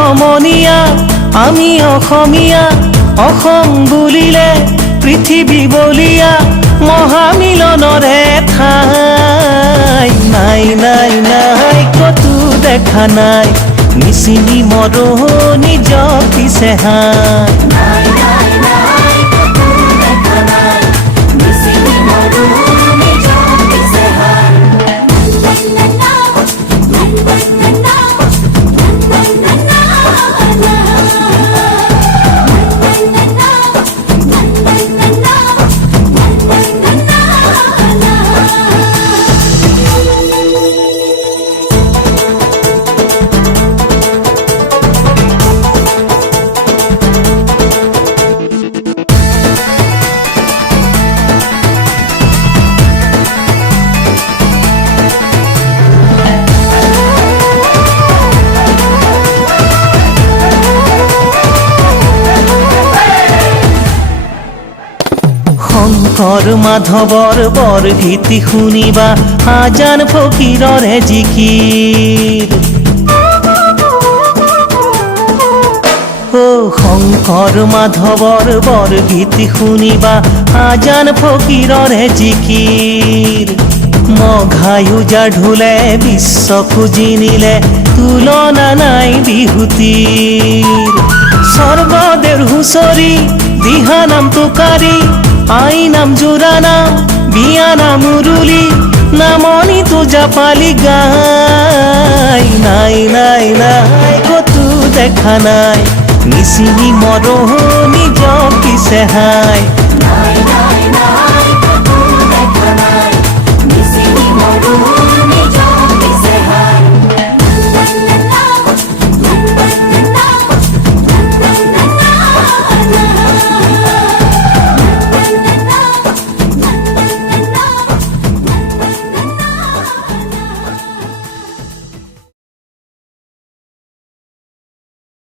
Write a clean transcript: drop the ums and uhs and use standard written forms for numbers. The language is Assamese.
সমনীয়া আমি অসমীয়া অসম বুলিলে পৃথিৱী বলিয়া মহামিলনৰে ঠাই নাই নাই নাই কতো দেখা নাই মিচিমি মৰহনি জপিছে হাই শংকৰ মাধৱৰ বৰগীতি শুনিবা আজান ফকীৰৰে জিকিৰ শংকৰ মাধৱৰ বৰগীতি শুনিবা আজান ফকীৰৰে জিকিৰ মঘায়ুজা ঢোলে বিশ্বকো জিনিলে তুলনা নাই বিহুতিৰ স্বৰ্গদেউৰ হুঁচৰি দিহা নাম তোকাৰি আই নাম জোৰা নাম বিয়া নাম মুৰুলি নামনি তোজা পালি গাই নাই নাই নাই কতো দেখা নাই মিচিমি মৰহনি জপিছে হাই